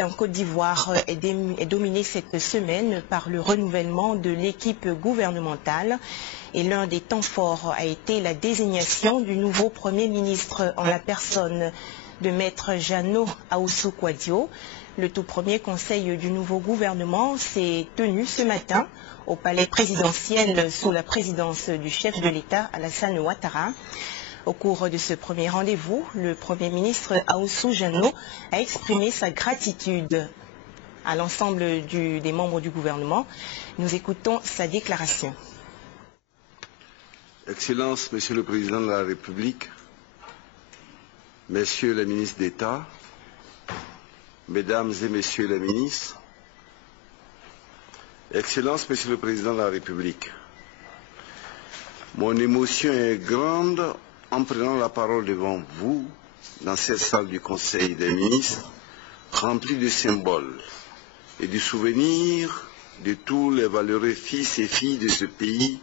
En Côte d'Ivoire est dominée cette semaine par le renouvellement de l'équipe gouvernementale et l'un des temps forts a été la désignation du nouveau Premier ministre en la personne de Maître Jeannot Ahoussou-Kouadio. Le tout premier conseil du nouveau gouvernement s'est tenu ce matin au palais présidentiel sous la présidence du chef de l'État Alassane Ouattara. Au cours de ce premier rendez-vous, le Premier ministre Ahoussou Jeannot a exprimé sa gratitude à l'ensemble des membres du gouvernement. Nous écoutons sa déclaration. Excellence, Monsieur le Président de la République, Messieurs les ministres d'État, Mesdames et Messieurs les ministres, Excellence, Monsieur le Président de la République, mon émotion est grande en prenant la parole devant vous, dans cette salle du Conseil des ministres, remplie de symboles et du souvenir de tous les valeureux fils et filles de ce pays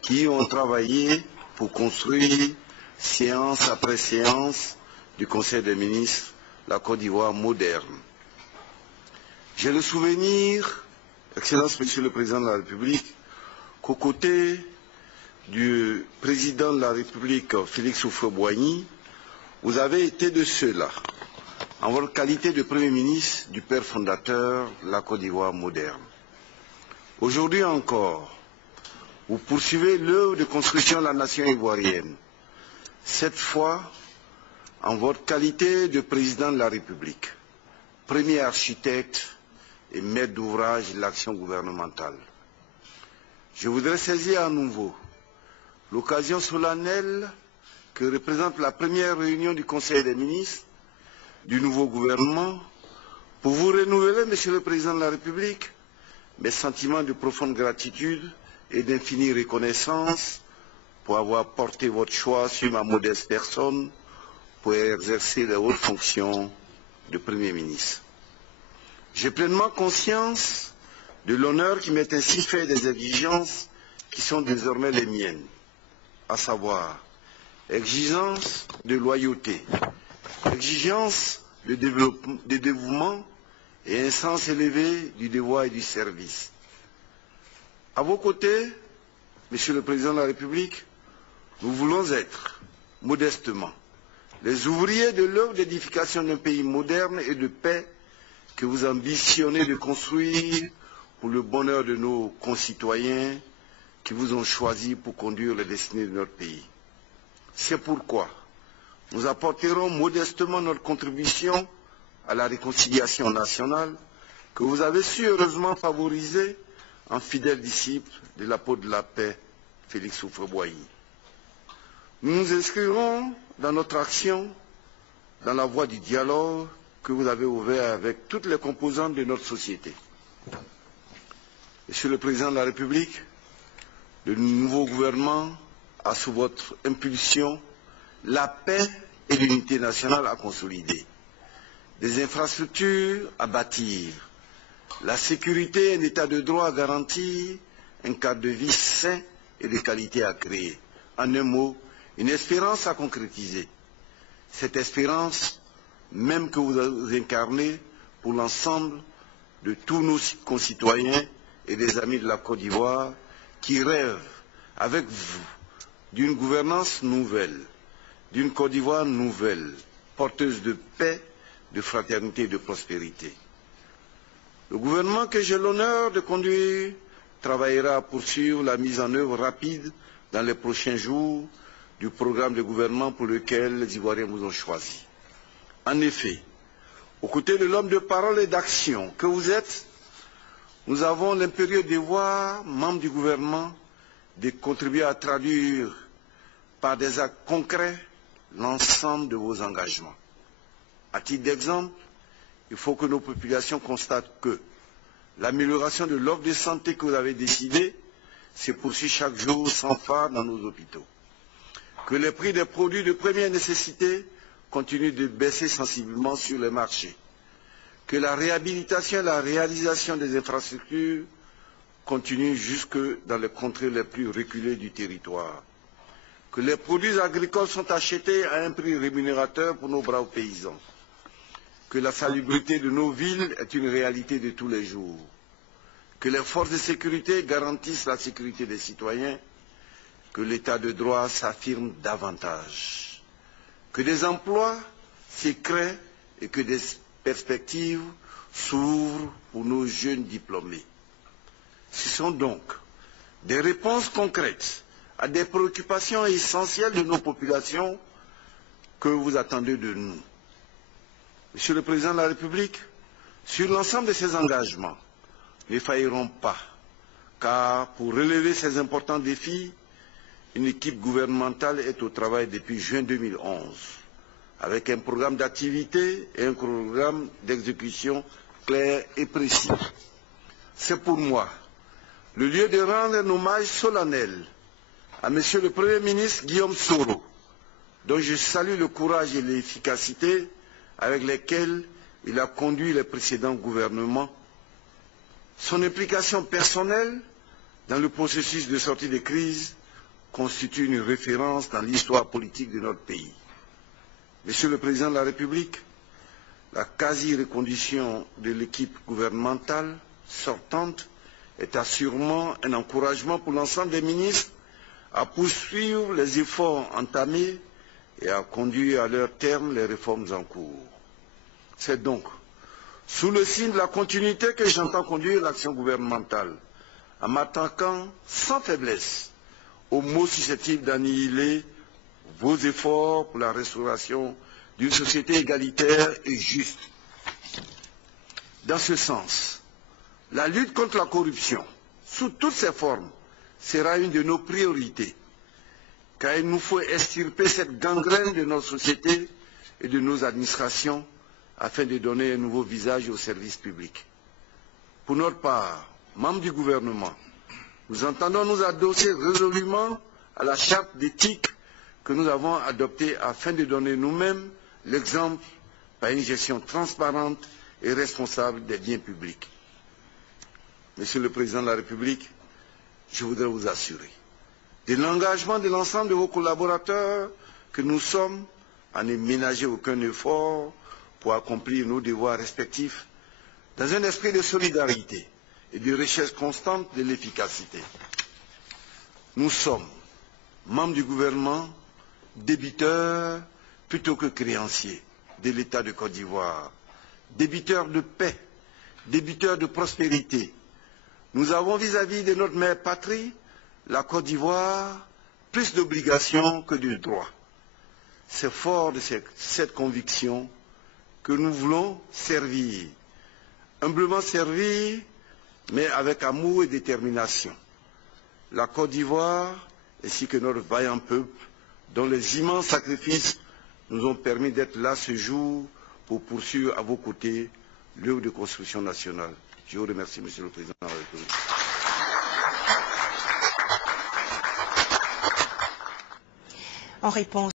qui ont travaillé pour construire, séance après séance, du Conseil des ministres, la Côte d'Ivoire moderne. J'ai le souvenir, Excellence Monsieur le Président de la République, qu'aux côtés du président de la République, Félix Houphouët-Boigny, vous avez été de ceux-là, en votre qualité de Premier ministre du père fondateur de la Côte d'Ivoire moderne. Aujourd'hui encore, vous poursuivez l'œuvre de construction de la nation ivoirienne, cette fois en votre qualité de président de la République, premier architecte et maître d'ouvrage de l'action gouvernementale. Je voudrais saisir à nouveau l'occasion solennelle que représente la première réunion du Conseil des ministres du nouveau gouvernement pour vous renouveler, Monsieur le Président de la République, mes sentiments de profonde gratitude et d'infinie reconnaissance pour avoir porté votre choix sur ma modeste personne pour exercer les hautes fonctions de Premier ministre. J'ai pleinement conscience de l'honneur qui m'est ainsi fait des exigences qui sont désormais les miennes, à savoir exigence de loyauté, exigence de dévouement et un sens élevé du devoir et du service. À vos côtés, Monsieur le Président de la République, nous voulons être, modestement, les ouvriers de l'œuvre d'édification d'un pays moderne et de paix que vous ambitionnez de construire pour le bonheur de nos concitoyens qui vous ont choisi pour conduire les destinées de notre pays. C'est pourquoi nous apporterons modestement notre contribution à la réconciliation nationale que vous avez si heureusement favorisée en fidèle disciple de l'apôtre de la paix, Félix Houphouët-Boigny. Nous nous inscrirons dans notre action dans la voie du dialogue que vous avez ouvert avec toutes les composantes de notre société. Monsieur le Président de la République, le nouveau gouvernement a sous votre impulsion la paix et l'unité nationale à consolider, des infrastructures à bâtir, la sécurité et un état de droit à garantir, un cadre de vie sain et de qualité à créer. En un mot, une espérance à concrétiser. Cette espérance, même que vous incarnez pour l'ensemble de tous nos concitoyens et des amis de la Côte d'Ivoire qui rêvent avec vous d'une gouvernance nouvelle, d'une Côte d'Ivoire nouvelle, porteuse de paix, de fraternité et de prospérité. Le gouvernement que j'ai l'honneur de conduire travaillera à poursuivre la mise en œuvre rapide dans les prochains jours du programme de gouvernement pour lequel les Ivoiriens vous ont choisi. En effet, aux côtés de l'homme de parole et d'action que vous êtes, nous avons l'impérieux devoir, membres du gouvernement, de contribuer à traduire par des actes concrets l'ensemble de vos engagements. À titre d'exemple, il faut que nos populations constatent que l'amélioration de l'offre de santé que vous avez décidée se poursuit chaque jour sans phare dans nos hôpitaux. Que les prix des produits de première nécessité continuent de baisser sensiblement sur les marchés. Que la réhabilitation et la réalisation des infrastructures continuent jusque dans les contrées les plus reculées du territoire. Que les produits agricoles sont achetés à un prix rémunérateur pour nos braves paysans. que la salubrité de nos villes est une réalité de tous les jours, que les forces de sécurité garantissent la sécurité des citoyens, que l'état de droit s'affirme davantage, que des emplois se créent et que des perspectives s'ouvrent pour nos jeunes diplômés. Ce sont donc des réponses concrètes à des préoccupations essentielles de nos populations que vous attendez de nous. Monsieur le Président de la République, sur l'ensemble de ces engagements, ne failleront pas, car pour relever ces importants défis, une équipe gouvernementale est au travail depuis juin 2011, avec un programme d'activité et un programme d'exécution clair et précis. C'est pour moi le lieu de rendre un hommage solennel à Monsieur le Premier ministre Guillaume Soro, dont je salue le courage et l'efficacité avec lesquels il a conduit les précédents gouvernements. Son implication personnelle dans le processus de sortie de crise constitue une référence dans l'histoire politique de notre pays. Monsieur le Président de la République, la quasi-reconduction de l'équipe gouvernementale sortante est assurément un encouragement pour l'ensemble des ministres à poursuivre les efforts entamés et à conduire à leur terme les réformes en cours. C'est donc sous le signe de la continuité que j'entends conduire l'action gouvernementale, en m'attaquant sans faiblesse aux mots susceptibles d'annihiler vos efforts pour la restauration d'une société égalitaire et juste. Dans ce sens, la lutte contre la corruption, sous toutes ses formes, sera une de nos priorités, car il nous faut extirper cette gangrène de notre société et de nos administrations afin de donner un nouveau visage au service public. Pour notre part, membres du gouvernement, nous entendons nous adosser résolument à la charte d'éthique que nous avons adoptée afin de donner nous-mêmes l'exemple par une gestion transparente et responsable des biens publics. Monsieur le Président de la République, je voudrais vous assurer de l'engagement de l'ensemble de vos collaborateurs que nous sommes à ne ménager aucun effort pour accomplir nos devoirs respectifs dans un esprit de solidarité et de recherche constante de l'efficacité. Nous sommes, membres du gouvernement, débiteurs plutôt que créanciers de l'État de Côte d'Ivoire, débiteurs de paix, débiteurs de prospérité. Nous avons vis-à-vis de notre mère patrie, la Côte d'Ivoire, plus d'obligations que de droits. C'est fort de cette conviction que nous voulons servir, humblement servir, mais avec amour et détermination. La Côte d'Ivoire, ainsi que notre vaillant peuple, dont les immenses sacrifices nous ont permis d'être là ce jour pour poursuivre à vos côtés l'œuvre de construction nationale. Je vous remercie, Monsieur le Président de la République. En réponse